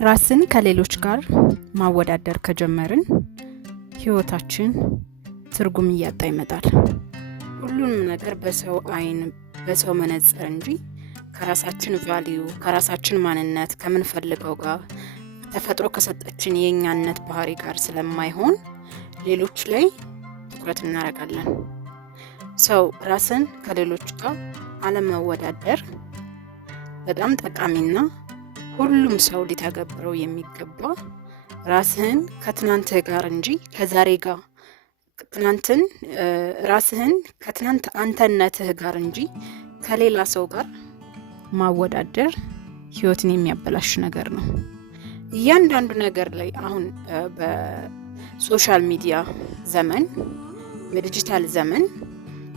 ራስን ከሌሎች ጋር ማወዳደር ከጀመርን ህይወታችን ትርጉም እያጣ ይመጣል። ሁሉንም ነገር በሰው አይን በሰው መነጽር እንጂ ከራሳችን ቫልዩ ከራሳችን ማንነት ከምንፈልገው ጋር ተፈጥሮ ከሰጠችን የኛነት ባህሪ ጋር ስለማይሆን ሌሎች ላይ ትኩረት እናደርጋለን። ሰው ራስን ከሌሎች ጋር አለመወዳደር በጣም ጠቃሚና ሁሉም ሰው ሊተገብረው የሚገባ ራስን ከትናንት ጋር እንጂ ከዛሬ ጋር ራስህን ከትናንት አንተነትህ ጋር እንጂ ከሌላ ሰው ጋር ማወዳደር ህይወትን የሚያበላሽ ነገር ነው። እያንዳንዱ ነገር ላይ አሁን በሶሻል ሚዲያ ዘመን በዲጂታል ዘመን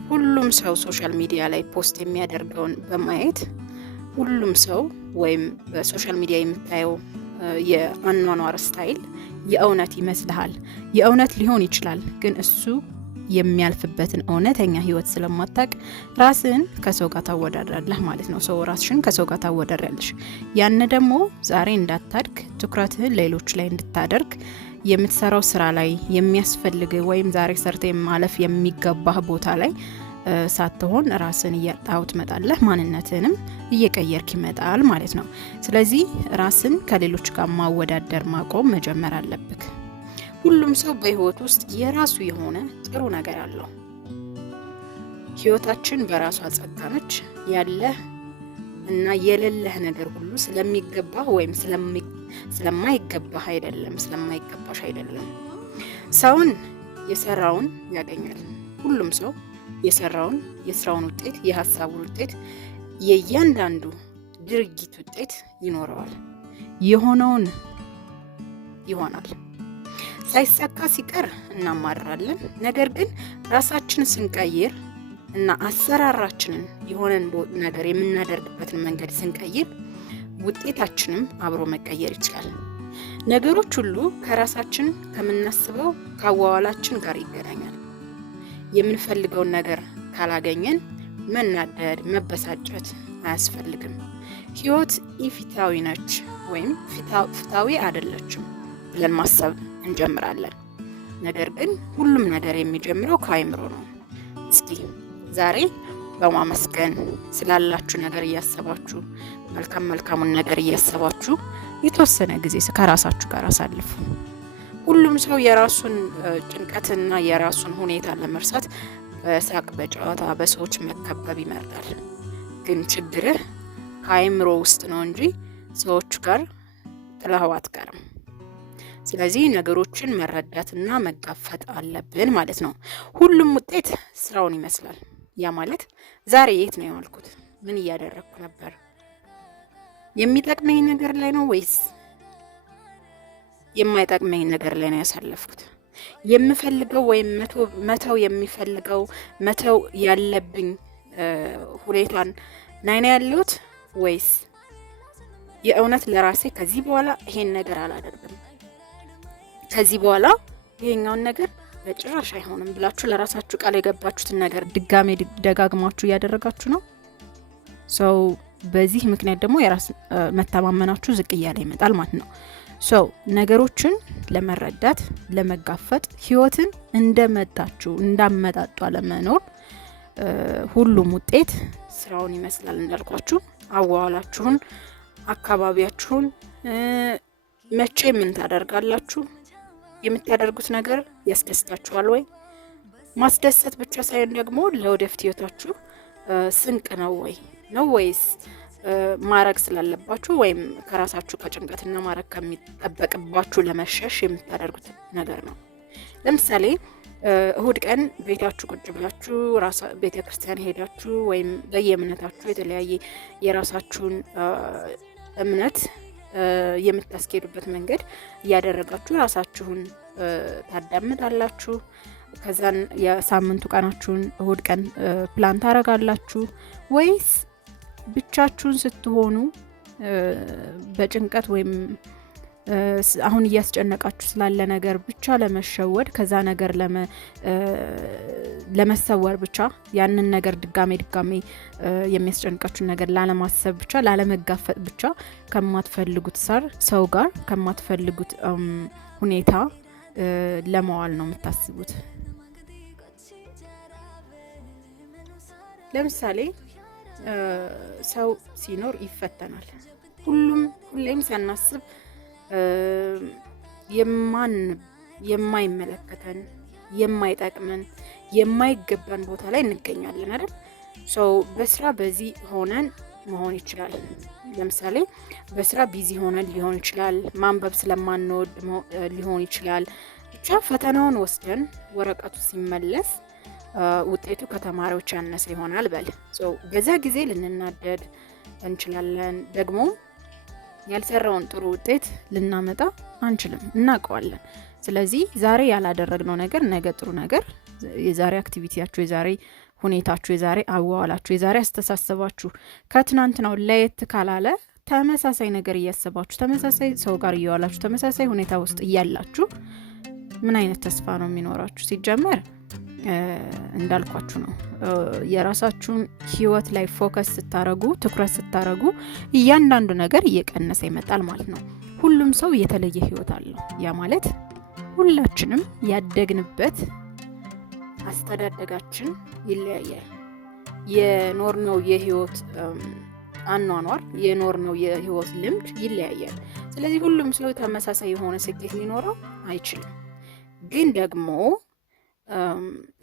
ሁሉም ሰው ሶሻል ሚዲያ ላይ ፖስት የሚያደርገውን በማየት ሁሉም ሰው ወይም በሶሻል ሚዲያ የምታየው የአኗኗር ስታይል የእውነት ይመስልሃል። የእውነት ሊሆን ይችላል፣ ግን እሱ የሚያልፍበትን እውነተኛ ህይወት ስለማታውቅ ራስን ከሰው ጋር ታወዳድራለህ ማለት ነው። ሰው ራስሽን ከሰው ጋር ታወዳድራለሽ። ያን ደግሞ ዛሬ እንዳታድግ ትኩረትህን ሌሎች ላይ እንድታደርግ የምትሰራው ስራ ላይ የሚያስፈልግ ወይም ዛሬ ሰርተ ማለፍ የሚገባህ ቦታ ላይ ሳትሆን ራስን እያጣው ትመጣለህ። ማንነትህንም እየቀየርክ ይመጣል ማለት ነው። ስለዚህ ራስን ከሌሎች ጋር ማወዳደር ማቆም መጀመር አለብክ። ሁሉም ሰው በህይወት ውስጥ የራሱ የሆነ ጥሩ ነገር አለው። ህይወታችን በራሷ ጸጋ ነች። ያለህ እና የሌለህ ነገር ሁሉ ስለሚገባህ ወይም ስለማይገባህ አይደለም፣ ስለማይገባሽ አይደለም። ሰውን የሰራውን ያገኛል። ሁሉም ሰው የሰራውን የስራውን ውጤት የሐሳቡን ውጤት የእያንዳንዱ ድርጊት ውጤት ይኖረዋል። የሆነውን ይሆናል። ሳይሳካ ሲቀር እናማራለን። ነገር ግን ራሳችንን ስንቀይር እና አሰራራችንን የሆነን ነገር የምናደርግበትን መንገድ ስንቀይር ውጤታችንም አብሮ መቀየር ይችላል። ነገሮች ሁሉ ከራሳችን ከምናስበው ከአዋዋላችን ጋር ይገናኛል። የምንፈልገውን ነገር ካላገኘን መናደድ መበሳጨት አያስፈልግም። ህይወት ኢፍትሃዊ ነች ወይም ፍትሃዊ አይደለችም ብለን ማሰብ እንጀምራለን። ነገር ግን ሁሉም ነገር የሚጀምረው ከአይምሮ ነው። እስኪ ዛሬ በማመስገን ስላላችሁ ነገር እያሰባችሁ መልካሙን ነገር እያሰባችሁ የተወሰነ ጊዜ ከራሳችሁ ጋር አሳልፉ። ሁሉም ሰው የራሱን ጭንቀትና የራሱን ሁኔታ ለመርሳት በሳቅ በጨዋታ በሰዎች መከበብ ይመርጣል። ግን ችግርህ ከአይምሮ ውስጥ ነው እንጂ ሰዎች ጋር ጥላው አትቀርም። ስለዚህ ነገሮችን መረዳትና መጋፈጥ አለብን ማለት ነው። ሁሉም ውጤት ስራውን ይመስላል። ያ ማለት ዛሬ የት ነው ያልኩት? ምን እያደረኩ ነበር? የሚጠቅመኝ ነገር ላይ ነው ወይስ የማይጠቅመኝ ነገር ላይ ነው ያሳለፍኩት? የምፈልገው ወይም መተው የሚፈልገው መተው ያለብኝ ሁኔታን ናይና ያለሁት ወይስ የእውነት ለራሴ ከዚህ በኋላ ይሄን ነገር አላደርግም፣ ከዚህ በኋላ ይሄኛውን ነገር በጭራሽ አይሆንም ብላችሁ ለራሳችሁ ቃል የገባችሁትን ነገር ድጋሜ ደጋግማችሁ እያደረጋችሁ ነው። ሰው በዚህ ምክንያት ደግሞ የራስ መተማመናችሁ ዝቅ እያለ ይመጣል ማለት ነው። ሰው ነገሮችን ለመረዳት ለመጋፈጥ ህይወትን እንደመጣችሁ እንዳመጣጧ ለመኖር ሁሉም ውጤት ስራውን ይመስላል እንዳልኳችሁ። አዋዋላችሁን አካባቢያችሁን መቼ ምን ታደርጋላችሁ? የምታደርጉት ነገር ያስደስታችኋል ወይ? ማስደሰት ብቻ ሳይሆን ደግሞ ለወደፊት ህይወታችሁ ስንቅ ነው ወይስ ማረግ ስላለባችሁ ወይም ከራሳችሁ ከጭንቀትና ማረግ ከሚጠበቅባችሁ ለመሸሽ የምታደርጉት ነገር ነው። ለምሳሌ እሁድ ቀን ቤታችሁ ቁጭ ብላችሁ ቤተክርስቲያን ሄዳችሁ ወይም በየእምነታችሁ የተለያየ የራሳችሁን እምነት የምታስኬዱበት መንገድ እያደረጋችሁ ራሳችሁን ታዳምጣላችሁ። ከዛን የሳምንቱ ቀናችሁን እሁድ ቀን ፕላን ታረጋላችሁ ወይስ ብቻችሁን ስትሆኑ በጭንቀት ወይም አሁን እያስጨነቃችሁ ስላለ ነገር ብቻ ለመሸወድ ከዛ ነገር ለመሰወር ብቻ ያንን ነገር ድጋሜ የሚያስጨንቃችሁ ነገር ላለማሰብ ብቻ ላለመጋፈጥ ብቻ ከማትፈልጉት ሰው ጋር ከማትፈልጉት ሁኔታ ለመዋል ነው የምታስቡት። ለምሳሌ ሰው ሲኖር ይፈተናል። ሁሌም ሳናስብ የማይመለከተን የማይጠቅመን የማይገባን ቦታ ላይ እንገኛለን አይደል? ሰው በስራ በዚህ ሆነን መሆን ይችላል። ለምሳሌ በስራ ቢዚ ሆነን ሊሆን ይችላል። ማንበብ ስለማንወድ ሊሆን ይችላል። ብቻ ፈተናውን ወስደን ወረቀቱ ሲመለስ ውጤቱ ከተማሪዎች ያነሰ ይሆናል በል። በዛ ጊዜ ልንናደድ እንችላለን። ደግሞ ያልሰራውን ጥሩ ውጤት ልናመጣ አንችልም፣ እናውቀዋለን። ስለዚህ ዛሬ ያላደረግነው ነገር ነገ ጥሩ ነገር፣ የዛሬ አክቲቪቲያችሁ፣ የዛሬ ሁኔታችሁ፣ የዛሬ አዋዋላችሁ፣ የዛሬ አስተሳሰባችሁ ከትናንትናው ለየት ካላለ ተመሳሳይ ነገር እያሰባችሁ ተመሳሳይ ሰው ጋር እየዋላችሁ ተመሳሳይ ሁኔታ ውስጥ እያላችሁ ምን አይነት ተስፋ ነው የሚኖራችሁ? ሲጀመር እንዳልኳችሁ ነው። የራሳችሁን ህይወት ላይ ፎከስ ስታረጉ፣ ትኩረት ስታረጉ እያንዳንዱ ነገር እየቀነሰ ይመጣል ማለት ነው። ሁሉም ሰው የተለየ ህይወት አለው። ያ ማለት ሁላችንም ያደግንበት አስተዳደጋችን ይለያያል። የኖርነው የህይወት አኗኗር፣ የኖርነው የህይወት ልምድ ይለያያል። ስለዚህ ሁሉም ሰው ተመሳሳይ የሆነ ስኬት ሊኖረው አይችልም። ግን ደግሞ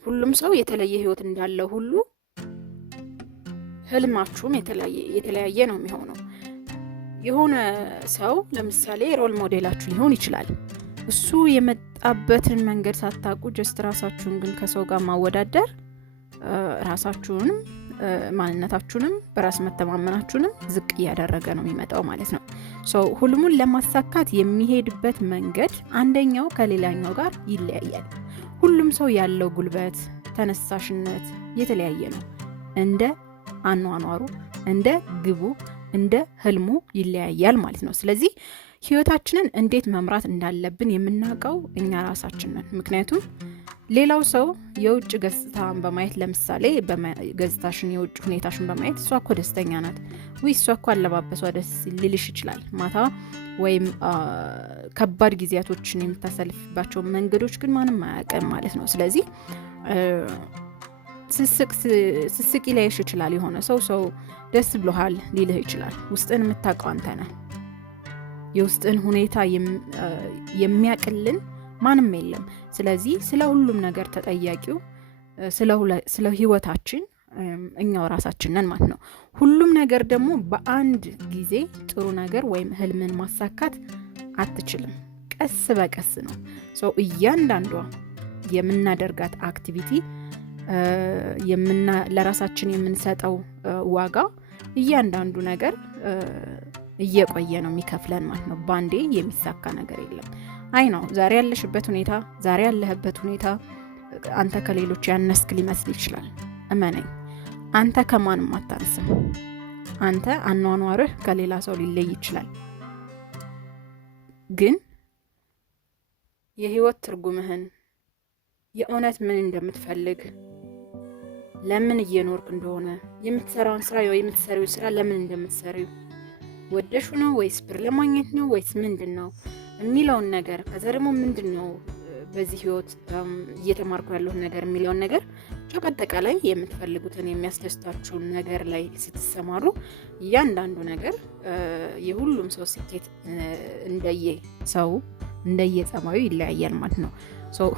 ሁሉም ሰው የተለየ ህይወት እንዳለው ሁሉ ህልማችሁም የተለያየ ነው የሚሆነው። የሆነ ሰው ለምሳሌ ሮል ሞዴላችሁ ሊሆን ይችላል። እሱ የመጣበትን መንገድ ሳታውቁ ጀስት ራሳችሁን ግን ከሰው ጋር ማወዳደር ራሳችሁንም ማንነታችሁንም በራስ መተማመናችሁንም ዝቅ እያደረገ ነው የሚመጣው ማለት ነው። ሁሉሙን ለማሳካት የሚሄድበት መንገድ አንደኛው ከሌላኛው ጋር ይለያያል። ሁሉም ሰው ያለው ጉልበት፣ ተነሳሽነት የተለያየ ነው። እንደ አኗኗሩ፣ እንደ ግቡ፣ እንደ ህልሙ ይለያያል ማለት ነው። ስለዚህ ህይወታችንን እንዴት መምራት እንዳለብን የምናውቀው እኛ ራሳችን ነን። ምክንያቱም ሌላው ሰው የውጭ ገጽታን በማየት ለምሳሌ ገጽታሽን የውጭ ሁኔታሽን በማየት እሷ እኮ ደስተኛ ናት ወይ እሷ እኮ አለባበሷ ደስ ሊልሽ ይችላል። ማታ ወይም ከባድ ጊዜያቶችን የምታሳልፍባቸው መንገዶች ግን ማንም አያውቅም ማለት ነው። ስለዚህ ስስቂ ላይሽ ይችላል። የሆነ ሰው ደስ ብሎሃል ሊልህ ይችላል። ውስጥን የምታውቀው አንተ ነህ። የውስጥን ሁኔታ የሚያቅልን ማንም የለም። ስለዚህ ስለ ሁሉም ነገር ተጠያቂው ስለ ህይወታችን እኛው ራሳችን ነን ማለት ነው። ሁሉም ነገር ደግሞ በአንድ ጊዜ ጥሩ ነገር ወይም ህልምን ማሳካት አትችልም። ቀስ በቀስ ነው። እያንዳንዷ የምናደርጋት አክቲቪቲ ለራሳችን የምንሰጠው ዋጋ እያንዳንዱ ነገር እየቆየ ነው የሚከፍለን ማለት ነው። ባንዴ የሚሳካ ነገር የለም። አይ ነው ዛሬ ያለሽበት ሁኔታ፣ ዛሬ ያለህበት ሁኔታ አንተ ከሌሎች ያነስክ ሊመስል ይችላል። እመነኝ፣ አንተ ከማንም አታንስም። አንተ አኗኗርህ ከሌላ ሰው ሊለይ ይችላል። ግን የህይወት ትርጉምህን፣ የእውነት ምን እንደምትፈልግ፣ ለምን እየኖርክ እንደሆነ፣ የምትሰራውን ስራ የምትሰሪው ስራ ለምን እንደምትሰሪው፣ ወደሹ ነው ወይስ ብር ለማግኘት ነው ወይስ ምንድን ነው የሚለውን ነገር፣ ከዛ ደግሞ ምንድን ነው በዚህ ህይወት እየተማርኩ ያለሁት ነገር የሚለውን ነገር በአጠቃላይ የምትፈልጉትን የሚያስደስታችሁን ነገር ላይ ስትሰማሩ እያንዳንዱ ነገር የሁሉም ሰው ስኬት እንደየጸባዩ ይለያያል ማለት ነው።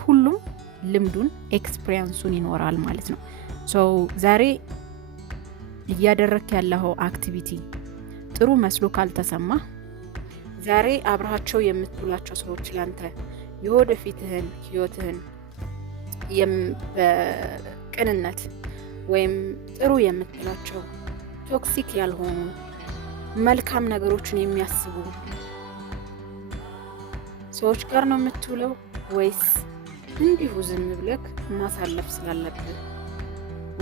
ሁሉም ልምዱን ኤክስፒሪየንሱን ይኖራል ማለት ነው። ዛሬ እያደረክ ያለው አክቲቪቲ ጥሩ መስሎ ካልተሰማ፣ ዛሬ አብራቸው የምትውላቸው ሰዎች ላንተ የወደፊትህን ህይወትህን በቅንነት ወይም ጥሩ የምትላቸው ቶክሲክ ያልሆኑ መልካም ነገሮችን የሚያስቡ ሰዎች ጋር ነው የምትውለው ወይስ እንዲሁ ዝም ብለክ ማሳለፍ ስላለብህ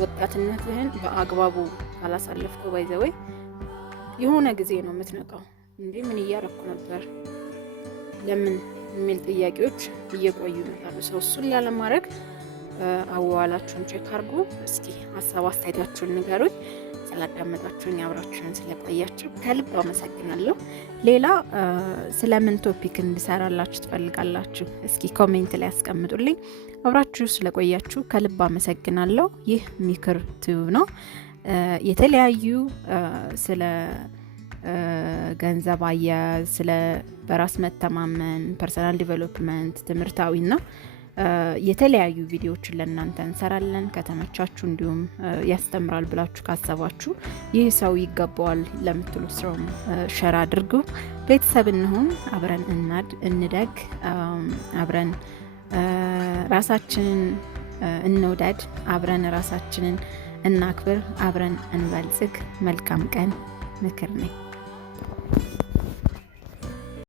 ወጣትነትህን በአግባቡ ካላሳለፍከው ባይዘወይ የሆነ ጊዜ ነው የምትነቃው። እንዴ ምን እያረኩ ነበር? ለምን የሚል ጥያቄዎች እየቆዩ ይመጣሉ። ሰው እሱን ላለማድረግ አዋዋላችሁን ቼክ አድርጉ። እስኪ ሀሳብ አስተያየታችሁን ንገሩኝ። ስላዳመጣችሁኝ አብራችሁን ስለቆያችሁ ከልብ አመሰግናለሁ። ሌላ ስለምን ቶፒክ እንድሰራላችሁ ትፈልጋላችሁ? እስኪ ኮሜንት ላይ አስቀምጡልኝ። አብራችሁ ስለቆያችሁ ከልብ አመሰግናለሁ። ይህ ሚክር ቲዩብ ነው። የተለያዩ ስለ ገንዘብ አያያዝ፣ ስለ በራስ መተማመን፣ ፐርሰናል ዲቨሎፕመንት፣ ትምህርታዊና የተለያዩ ቪዲዮዎችን ለእናንተ እንሰራለን። ከተመቻችሁ እንዲሁም ያስተምራል ብላችሁ ካሰባችሁ ይህ ሰው ይገባዋል ለምትሉ ስራውም ሸር አድርጉ። ቤተሰብ እንሁን፣ አብረን እንደግ፣ አብረን ራሳችንን እንውደድ፣ አብረን ራሳችንን እናክብር፣ አብረን እንበልጽግ። መልካም ቀን። ምክር ነኝ።